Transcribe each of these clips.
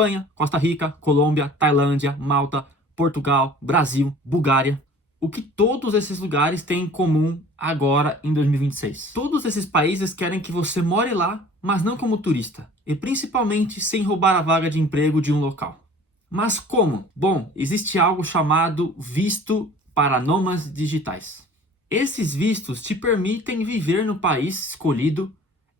Espanha, Costa Rica, Colômbia, Tailândia, Malta, Portugal, Brasil, Bulgária. O que todos esses lugares têm em comum agora em 2026? Todos esses países querem que você more lá, mas não como turista, e principalmente sem roubar a vaga de emprego de um local. Mas como? Bom, existe algo chamado visto para nômades digitais. Esses vistos te permitem viver no país escolhido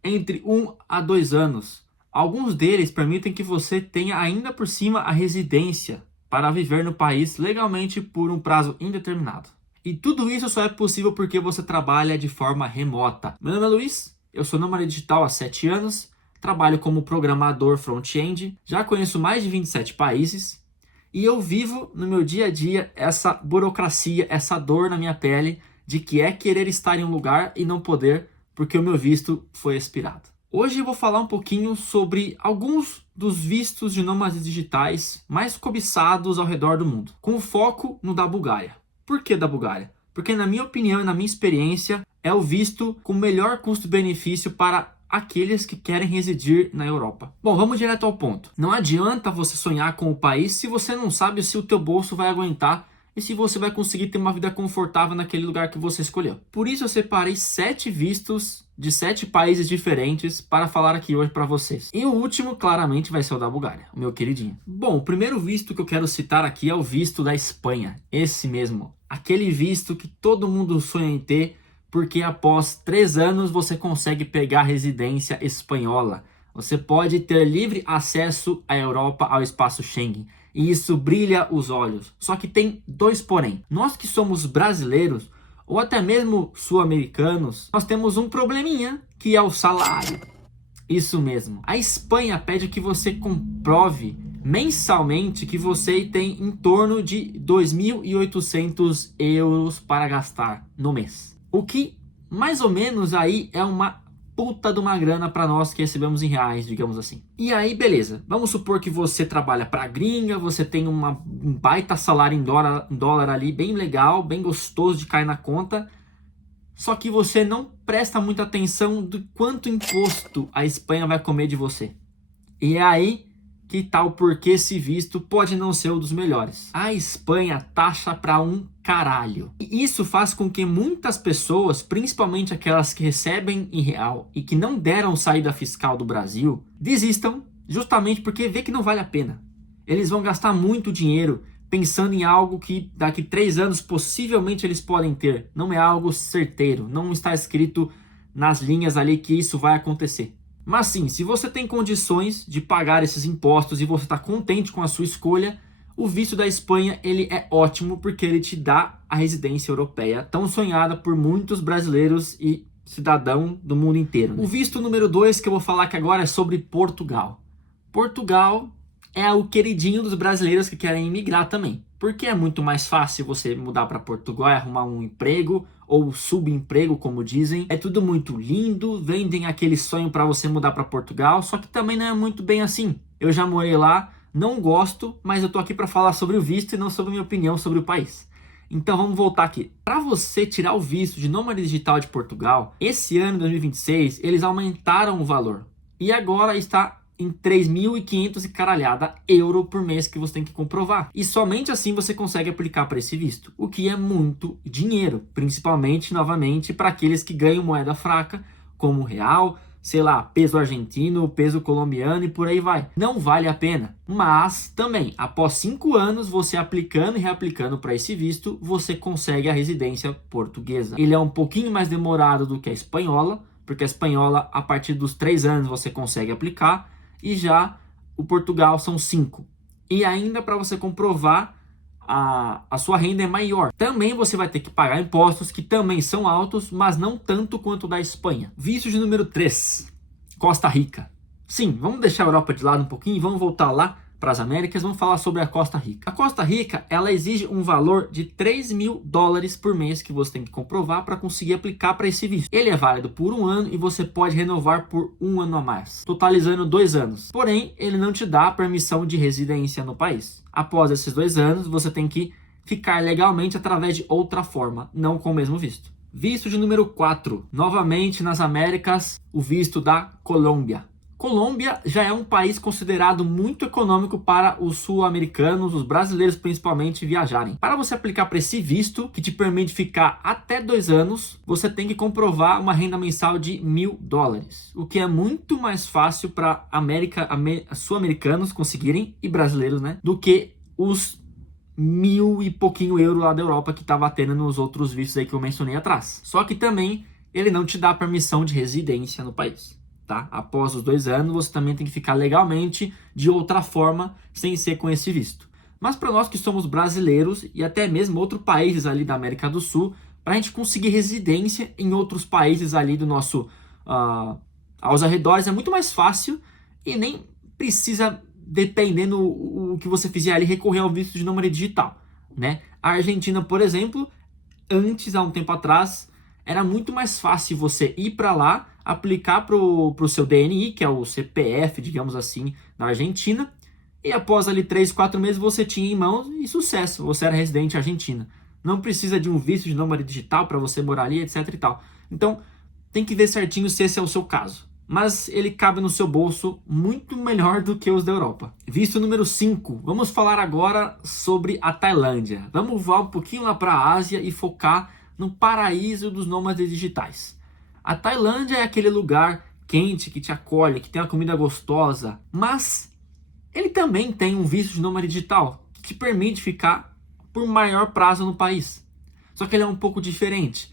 entre 1 a 2 anos. Alguns deles permitem que você tenha ainda por cima a residência para viver no país legalmente por um prazo indeterminado. E tudo isso só é possível porque você trabalha de forma remota. Meu nome é Luiz, eu sou nômade digital há 7 anos, trabalho como programador front-end, já conheço mais de 27 países e eu vivo no meu dia a dia essa burocracia, essa dor na minha pele de que é querer estar em um lugar e não poder porque o meu visto foi expirado. Hoje eu vou falar um pouquinho sobre alguns dos vistos de nômades digitais mais cobiçados ao redor do mundo, com foco no da Bulgária. Por que da Bulgária? Porque na minha opinião e na minha experiência é o visto com melhor custo-benefício para aqueles que querem residir na Europa. Bom, vamos direto ao ponto. Não adianta você sonhar com o país se você não sabe se o teu bolso vai aguentar e se você vai conseguir ter uma vida confortável naquele lugar que você escolheu. Por isso eu separei 7 vistos de 7 países diferentes para falar aqui hoje para vocês. E o último, claramente, vai ser o da Bulgária, o meu queridinho. Bom, o primeiro visto que eu quero citar aqui é o visto da Espanha. Esse mesmo. Aquele visto que todo mundo sonha em ter, porque após 3 anos você consegue pegar a residência espanhola. Você pode ter livre acesso à Europa, ao espaço Schengen. E isso brilha os olhos. Só que tem 2 porém. Nós que somos brasileiros, ou até mesmo sul-americanos, nós temos um probleminha, que é o salário. Isso mesmo. A Espanha pede que você comprove mensalmente que você tem em torno de 2.800 euros para gastar no mês. O que, mais ou menos, aí é uma puta de uma grana para nós que recebemos em reais, digamos assim. E aí, beleza. Vamos supor que você trabalha para gringa, você tem um baita salário em dólar ali, bem legal, bem gostoso de cair na conta. Só que você não presta muita atenção do quanto imposto a Espanha vai comer de você. E é aí que tá o porquê esse visto pode não ser um dos melhores. A Espanha taxa para um caralho. E isso faz com que muitas pessoas, principalmente aquelas que recebem em real e que não deram saída fiscal do Brasil, desistam justamente porque vê que não vale a pena. Eles vão gastar muito dinheiro pensando em algo que daqui 3 anos possivelmente eles podem ter. Não é algo certeiro, não está escrito nas linhas ali que isso vai acontecer. Mas sim, se você tem condições de pagar esses impostos e você está contente com a sua escolha, o visto da Espanha ele é ótimo porque ele te dá a residência europeia tão sonhada por muitos brasileiros e cidadãos do mundo inteiro, né? O visto número 2 que eu vou falar aqui agora é sobre Portugal. Portugal é o queridinho dos brasileiros que querem imigrar também. Porque é muito mais fácil você mudar para Portugal e arrumar um emprego ou subemprego, como dizem. É tudo muito lindo, vendem aquele sonho para você mudar para Portugal, só que também não é muito bem assim. Eu já morei lá, não gosto, mas eu tô aqui para falar sobre o visto e não sobre a minha opinião sobre o país. Então vamos voltar aqui. Para você tirar o visto de nômade digital de Portugal, esse ano, 2026, eles aumentaram o valor. E agora está em 3.500 e caralhada euro por mês que você tem que comprovar. E somente assim você consegue aplicar para esse visto, o que é muito dinheiro, principalmente, novamente, para aqueles que ganham moeda fraca, como real, sei lá, peso argentino, peso colombiano e por aí vai. Não vale a pena. Mas também, após 5 anos, você aplicando e reaplicando para esse visto, você consegue a residência portuguesa. Ele é um pouquinho mais demorado do que a espanhola, porque a espanhola, a partir dos 3 anos, você consegue aplicar, e já o Portugal são 5. E ainda para você comprovar a sua renda é maior. Também você vai ter que pagar impostos que também são altos, mas não tanto quanto o da Espanha. Visto de número 3, Costa Rica. Sim, vamos deixar a Europa de lado um pouquinho e vamos voltar lá para as Américas, vamos falar sobre a Costa Rica. A Costa Rica, ela exige um valor de 3.000 dólares por mês que você tem que comprovar para conseguir aplicar para esse visto. Ele é válido por 1 ano e você pode renovar por 1 ano a mais, totalizando 2 anos. Porém, ele não te dá a permissão de residência no país. Após esses 2 anos, você tem que ficar legalmente através de outra forma, não com o mesmo visto. Visto de número 4, novamente nas Américas, o visto da Colômbia. Colômbia já é um país considerado muito econômico para os sul-americanos, os brasileiros principalmente, viajarem. Para você aplicar para esse visto, que te permite ficar até 2 anos, você tem que comprovar uma renda mensal de $1.000, o que é muito mais fácil para sul-americanos conseguirem, e brasileiros, né, do que os 1.000 e pouquinho euros lá da Europa que estava tendo nos outros vistos aí que eu mencionei atrás. Só que também ele não te dá permissão de residência no país. Tá? Após os 2 anos, você também tem que ficar legalmente de outra forma, sem ser com esse visto. Mas para nós que somos brasileiros e até mesmo outros países ali da América do Sul, para a gente conseguir residência em outros países ali do nosso aos arredores é muito mais fácil e nem precisa, dependendo o que você fizer ali, recorrer ao visto de nômade digital, né? A Argentina, por exemplo, antes, há um tempo atrás, era muito mais fácil você ir para lá, aplicar para o seu DNI, que é o CPF, digamos assim, na Argentina, e após ali 3, 4 meses você tinha em mãos e sucesso, você era residente argentina. Não precisa de um visto de nômade digital para você morar ali, etc e tal. Então, tem que ver certinho se esse é o seu caso. Mas ele cabe no seu bolso muito melhor do que os da Europa. Visto número 5, vamos falar agora sobre a Tailândia. Vamos voar um pouquinho lá para a Ásia e focar no paraíso dos nômades digitais. A Tailândia é aquele lugar quente que te acolhe, que tem uma comida gostosa, mas ele também tem um visto de nômade digital que te permite ficar por maior prazo no país. Só que ele é um pouco diferente.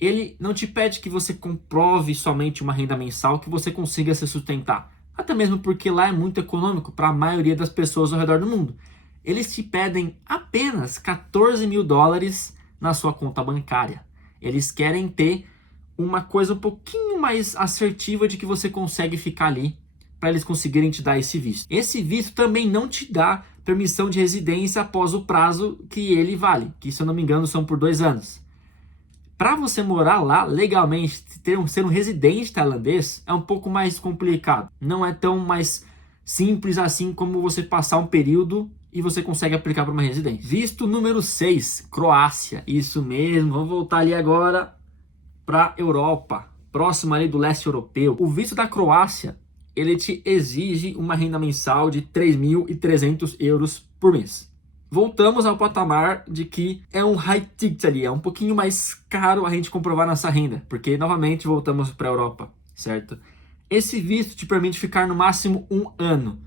Ele não te pede que você comprove somente uma renda mensal que você consiga se sustentar. Até mesmo porque lá é muito econômico para a maioria das pessoas ao redor do mundo. Eles te pedem apenas $14.000 na sua conta bancária. Eles querem ter uma coisa um pouquinho mais assertiva de que você consegue ficar ali para eles conseguirem te dar esse visto. Esse visto também não te dá permissão de residência após o prazo que ele vale, que se eu não me engano são por 2 anos. Para você morar lá legalmente, ser um residente tailandês é um pouco mais complicado. Não é tão mais simples assim como você passar um período e você consegue aplicar para uma residência. Visto número 6, Croácia. Isso mesmo, vamos voltar ali agora para a Europa, próximo ali do leste europeu. O visto da Croácia, ele te exige uma renda mensal de 3.300 euros por mês. Voltamos ao patamar de que é um high ticket ali, é um pouquinho mais caro a gente comprovar nossa renda, porque novamente voltamos para a Europa, certo? Esse visto te permite ficar no máximo 1 ano,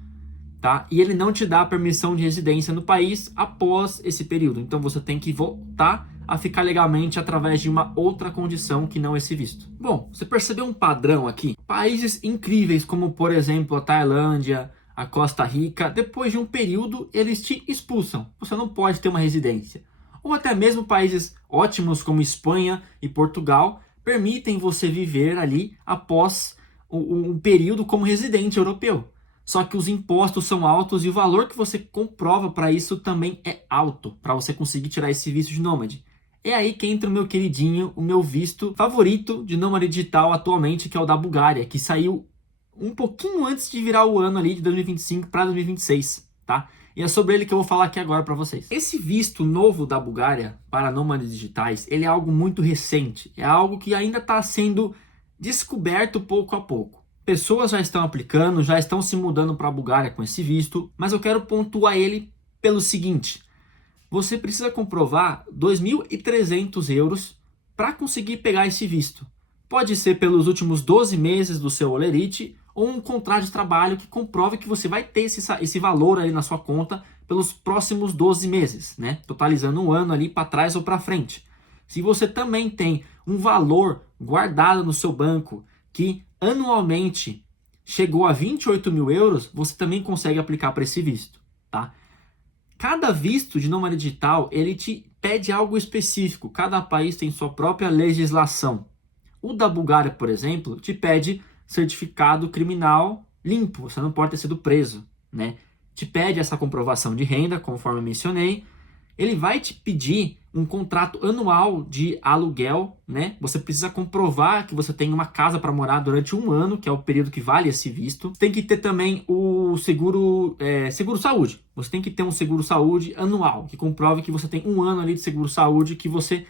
tá? E ele não te dá permissão de residência no país após esse período, então você tem que voltar a ficar legalmente através de uma outra condição que não esse visto. Bom, você percebeu um padrão aqui? Países incríveis como, por exemplo, a Tailândia, a Costa Rica, depois de um período eles te expulsam. Você não pode ter uma residência. Ou até mesmo países ótimos como Espanha e Portugal permitem você viver ali após um período como residente europeu. Só que os impostos são altos e o valor que você comprova para isso também é alto, para você conseguir tirar esse visto de nômade. É aí que entra o meu queridinho, o meu visto favorito de nômade digital atualmente, que é o da Bulgária, que saiu um pouquinho antes de virar o ano ali de 2025 para 2026, tá? E é sobre ele que eu vou falar aqui agora para vocês. Esse visto novo da Bulgária para nômades digitais, ele é algo muito recente, é algo que ainda está sendo descoberto pouco a pouco. Pessoas já estão aplicando, já estão se mudando para a Bulgária com esse visto, mas eu quero pontuar ele pelo seguinte: você precisa comprovar 2.300 euros para conseguir pegar esse visto. Pode ser pelos últimos 12 meses do seu holerite ou um contrato de trabalho que comprove que você vai ter esse valor ali na sua conta pelos próximos 12 meses, né? Totalizando um ano ali para trás ou para frente. Se você também tem um valor guardado no seu banco que anualmente chegou a 28.000 euros, você também consegue aplicar para esse visto, tá? Cada visto de nômade digital, ele te pede algo específico. Cada país tem sua própria legislação. O da Bulgária, por exemplo, te pede certificado criminal limpo. Você não pode ter sido preso, né? Te pede essa comprovação de renda, conforme eu mencionei. Ele vai te pedir um contrato anual de aluguel, né? Você precisa comprovar que você tem uma casa para morar durante 1 ano, que é o período que vale esse visto. Tem que ter também o seguro-saúde. Você tem que ter um seguro-saúde anual, que comprove que você tem 1 ano ali de seguro-saúde, que você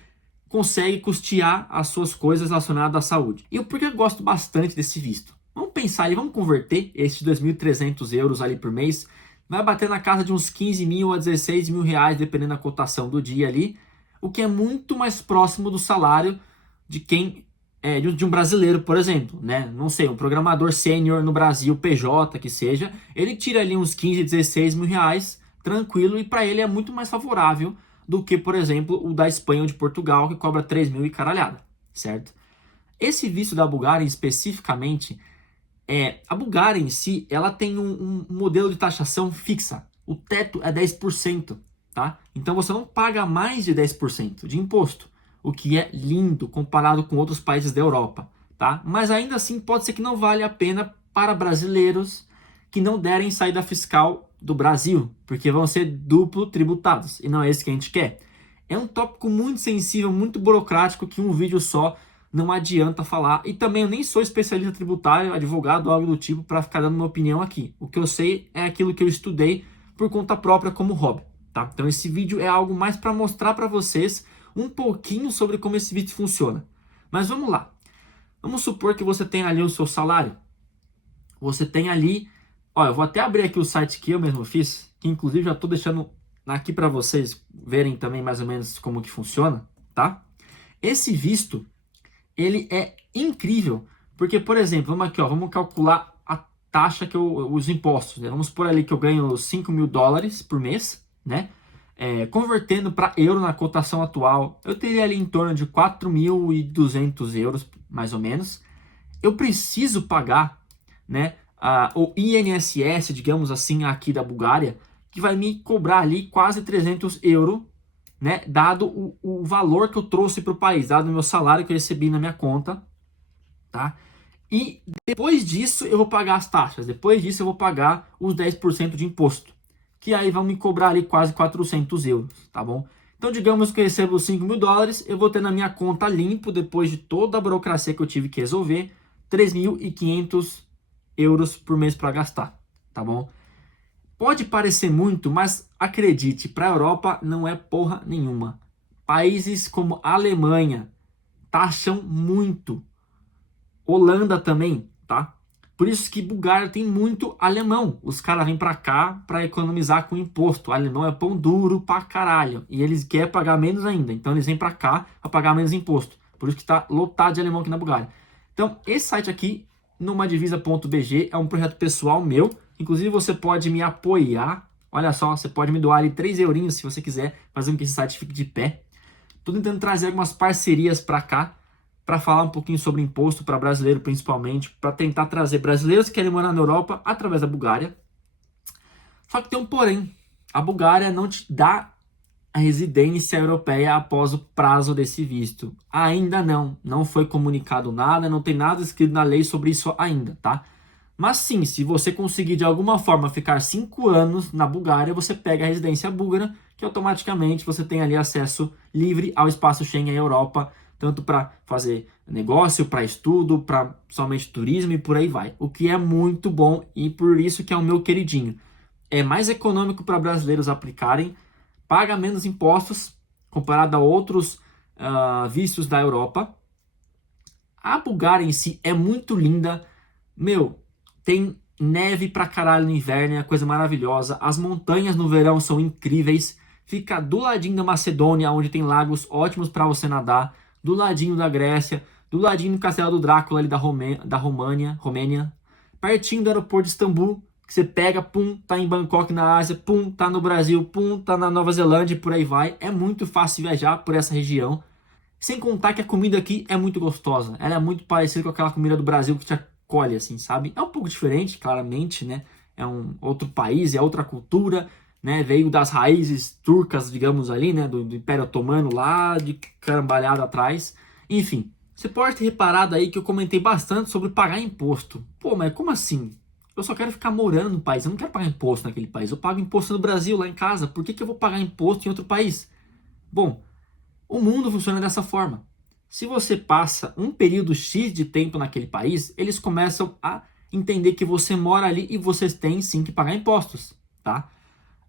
consegue custear as suas coisas relacionadas à saúde. E por que eu gosto bastante desse visto? Vamos pensar ali, vamos converter esses 2.300 euros ali por mês, vai bater na casa de uns 15 mil a 16 mil reais, dependendo da cotação do dia ali, o que é muito mais próximo do salário de quem de um brasileiro, por exemplo, né? Não sei, um programador sênior no Brasil, PJ que seja, ele tira ali uns 15, 16 mil reais, tranquilo, e para ele é muito mais favorável do que, por exemplo, o da Espanha ou de Portugal, que cobra 3 mil e caralhada, certo? Esse visto da Bulgária especificamente, a Bulgária em si, ela tem um modelo de taxação fixa. O teto é 10%, tá? Então você não paga mais de 10% de imposto, o que é lindo comparado com outros países da Europa, tá? Mas ainda assim pode ser que não vale a pena para brasileiros que não derem saída fiscal do Brasil, porque vão ser duplo tributados, e não é isso que a gente quer. É um tópico muito sensível, muito burocrático, que um vídeo só não adianta falar. E também eu nem sou especialista tributário, advogado, algo do tipo, para ficar dando minha opinião aqui. O que eu sei é aquilo que eu estudei por conta própria como hobby, tá? Então esse vídeo é algo mais para mostrar para vocês um pouquinho sobre como esse vídeo funciona. Mas vamos lá. Vamos supor que você tem ali o seu salário. Você tem ali... Ó, eu vou até abrir aqui o site que eu mesmo fiz, que inclusive já estou deixando aqui para vocês verem também mais ou menos como que funciona, tá? Esse visto, ele é incrível, porque, por exemplo, vamos aqui, ó, vamos calcular a taxa os impostos, né? Vamos por ali que eu ganho 5 mil dólares por mês, né? Convertendo para euro na cotação atual, eu teria ali em torno de 4.200 euros, mais ou menos. Eu preciso pagar, né, o INSS, digamos assim, aqui da Bulgária, que vai me cobrar ali quase 300 euros, né, dado o valor que eu trouxe para o país, dado o meu salário que eu recebi na minha conta, tá? E depois disso eu vou pagar as taxas, depois disso eu vou pagar os 10% de imposto, que aí vão me cobrar ali quase 400 euros, tá bom? Então digamos que eu recebo 5 mil dólares, eu vou ter na minha conta limpo, depois de toda a burocracia que eu tive que resolver, 3.500 euros por mês para gastar, tá bom? Pode parecer muito, mas acredite, para a Europa não é porra nenhuma. Países como a Alemanha taxam muito. Holanda também, tá? Por isso que Bulgária tem muito alemão. Os caras vêm para cá para economizar com imposto. O alemão é pão duro pra caralho. E eles querem pagar menos ainda. Então eles vêm para cá para pagar menos imposto. Por isso que tá lotado de alemão aqui na Bulgária. Então esse site aqui, numadivisa.bg, é um projeto pessoal meu. Inclusive você pode me apoiar. Olha só, você pode me doar ali 3 eurinhos se você quiser fazer com que esse site fique de pé. Tô tentando trazer algumas parcerias para cá, para falar um pouquinho sobre imposto para brasileiro, principalmente, para tentar trazer brasileiros que querem morar na Europa através da Bulgária. Só que tem um porém, a Bulgária não te dá a residência europeia após o prazo desse visto. Ainda não foi comunicado nada, não tem nada escrito na lei sobre isso ainda, tá? Mas sim, se você conseguir de alguma forma ficar 5 anos na Bulgária, você pega a residência búlgara, que automaticamente você tem ali acesso livre ao espaço Schengen e Europa, tanto para fazer negócio, para estudo, para somente turismo e por aí vai. O que é muito bom e por isso que é o meu queridinho. É mais econômico para brasileiros aplicarem, paga menos impostos comparado a outros vistos da Europa. A Bulgária em si é muito linda. Meu, tem neve pra caralho no inverno, é uma coisa maravilhosa. As montanhas no verão são incríveis. Fica do ladinho da Macedônia, onde tem lagos ótimos para você nadar. Do ladinho da Grécia, do ladinho do Castelo do Drácula ali da Romênia. Pertinho do aeroporto de Istambul, que você pega, pum, tá em Bangkok na Ásia, pum, tá no Brasil, pum, tá na Nova Zelândia e por aí vai. É muito fácil viajar por essa região. Sem contar que a comida aqui é muito gostosa. Ela é muito parecida com aquela comida do Brasil que te acolhe, assim, sabe? É um pouco diferente, claramente, né? É um outro país, é outra cultura, né? Veio das raízes turcas, digamos ali, né? Do Império Otomano lá, de carambalhada atrás. Enfim, você pode ter reparado aí que eu comentei bastante sobre pagar imposto. Pô, mas como assim? Eu só quero ficar morando no país, eu não quero pagar imposto naquele país. Eu pago imposto no Brasil, lá em casa. Por que eu vou pagar imposto em outro país? Bom, o mundo funciona dessa forma. Se você passa um período X de tempo naquele país, eles começam a entender que você mora ali e vocês têm sim que pagar impostos, tá?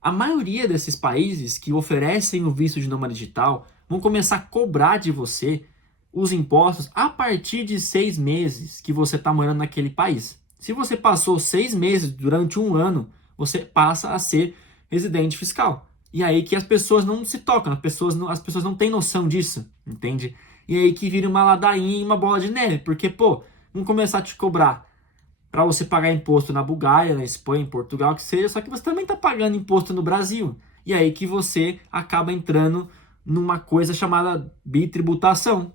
A maioria desses países que oferecem o visto de nômade digital vão começar a cobrar de você os impostos a partir de 6 meses que você está morando naquele país. Se você passou 6 meses durante um ano, você passa a ser residente fiscal. E aí que as pessoas não se tocam, as pessoas não têm noção disso, entende? E aí que vira uma ladainha e uma bola de neve, porque, pô, vão começar a te cobrar para você pagar imposto na Bulgária, na Espanha, em Portugal, que seja, só que você também está pagando imposto no Brasil. E aí que você acaba entrando numa coisa chamada bitributação,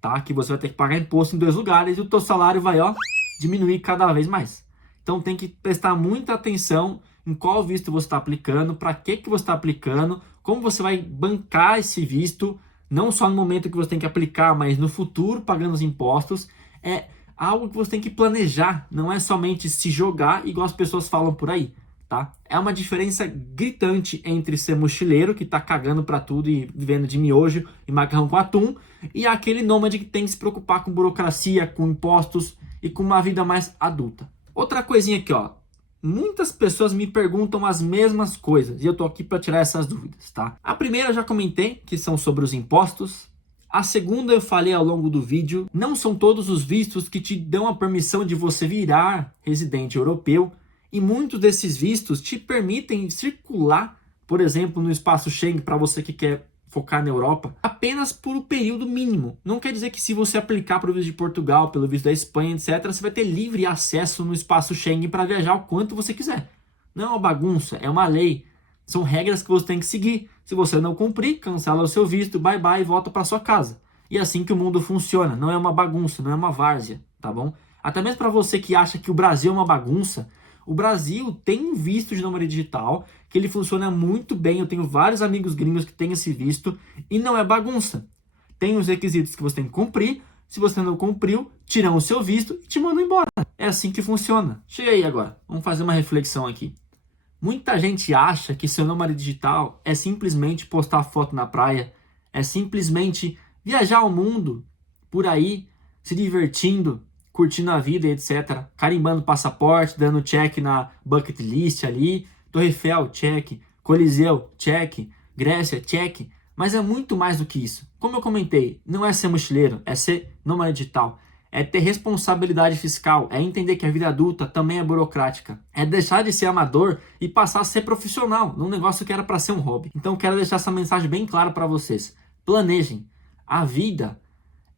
tá? Que você vai ter que pagar imposto em 2 lugares e o teu salário vai, ó, diminuir cada vez mais. Então tem que prestar muita atenção em qual visto você está aplicando, para que você está aplicando, como você vai bancar esse visto, não só no momento que você tem que aplicar, mas no futuro, pagando os impostos. É algo que você tem que planejar, não é somente se jogar igual as pessoas falam por aí, tá? É uma diferença gritante entre ser mochileiro, que tá cagando para tudo e vivendo de miojo e macarrão com atum, e aquele nômade que tem que se preocupar com burocracia, com impostos e com uma vida mais adulta. Outra coisinha aqui, ó. Muitas pessoas me perguntam as mesmas coisas e eu tô aqui para tirar essas dúvidas, tá? A primeira eu já comentei, que são sobre os impostos. A segunda eu falei ao longo do vídeo. Não são todos os vistos que te dão a permissão de você virar residente europeu. E muitos desses vistos te permitem circular, por exemplo, no espaço Schengen, para você que quer focar na Europa, apenas por um período mínimo. Não quer dizer que se você aplicar para o visto de Portugal, pelo visto da Espanha, etc., você vai ter livre acesso no espaço Schengen para viajar o quanto você quiser. Não é uma bagunça, é uma lei. São regras que você tem que seguir. Se você não cumprir, cancela o seu visto, bye bye e volta para sua casa. E é assim que o mundo funciona. Não é uma bagunça, não é uma várzea, tá bom? Até mesmo para você que acha que o Brasil é uma bagunça, o Brasil tem um visto de nômade digital que ele funciona muito bem. Eu tenho vários amigos gringos que têm esse visto e não é bagunça. Tem os requisitos que você tem que cumprir. Se você não cumpriu, tiram o seu visto e te mandam embora. É assim que funciona. Chega aí agora. Vamos fazer uma reflexão aqui. Muita gente acha que ser nômade digital é simplesmente postar foto na praia, é simplesmente viajar ao mundo por aí, se divertindo, curtindo a vida, etc. Carimbando passaporte, dando check na bucket list ali, Torre Eiffel, check, Coliseu, check, Grécia, check. Mas é muito mais do que isso. Como eu comentei, não é ser mochileiro, é ser nômade digital. É ter responsabilidade fiscal, é entender que a vida adulta também é burocrática. É deixar de ser amador e passar a ser profissional, num negócio que era para ser um hobby. Então quero deixar essa mensagem bem clara para vocês. Planejem. A vida,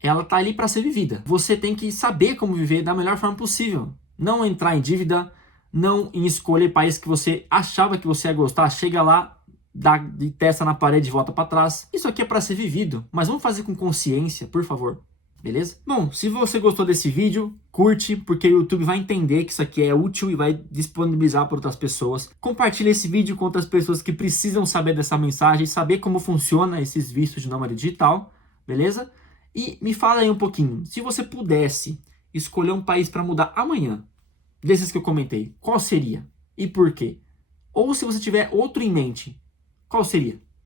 ela tá ali para ser vivida. Você tem que saber como viver da melhor forma possível. Não entrar em dívida, não em escolher país que você achava que você ia gostar, chega lá, dá de testa na parede e volta para trás. Isso aqui é para ser vivido, mas vamos fazer com consciência, por favor. Beleza? Bom, se você gostou desse vídeo, curte, porque o YouTube vai entender que isso aqui é útil e vai disponibilizar para outras pessoas. Compartilhe esse vídeo com outras pessoas que precisam saber dessa mensagem, saber como funciona esses vistos de nômade digital, beleza? E me fala aí um pouquinho, se você pudesse escolher um país para mudar amanhã, desses que eu comentei, qual seria? E por quê? Ou se você tiver outro em mente, qual seria?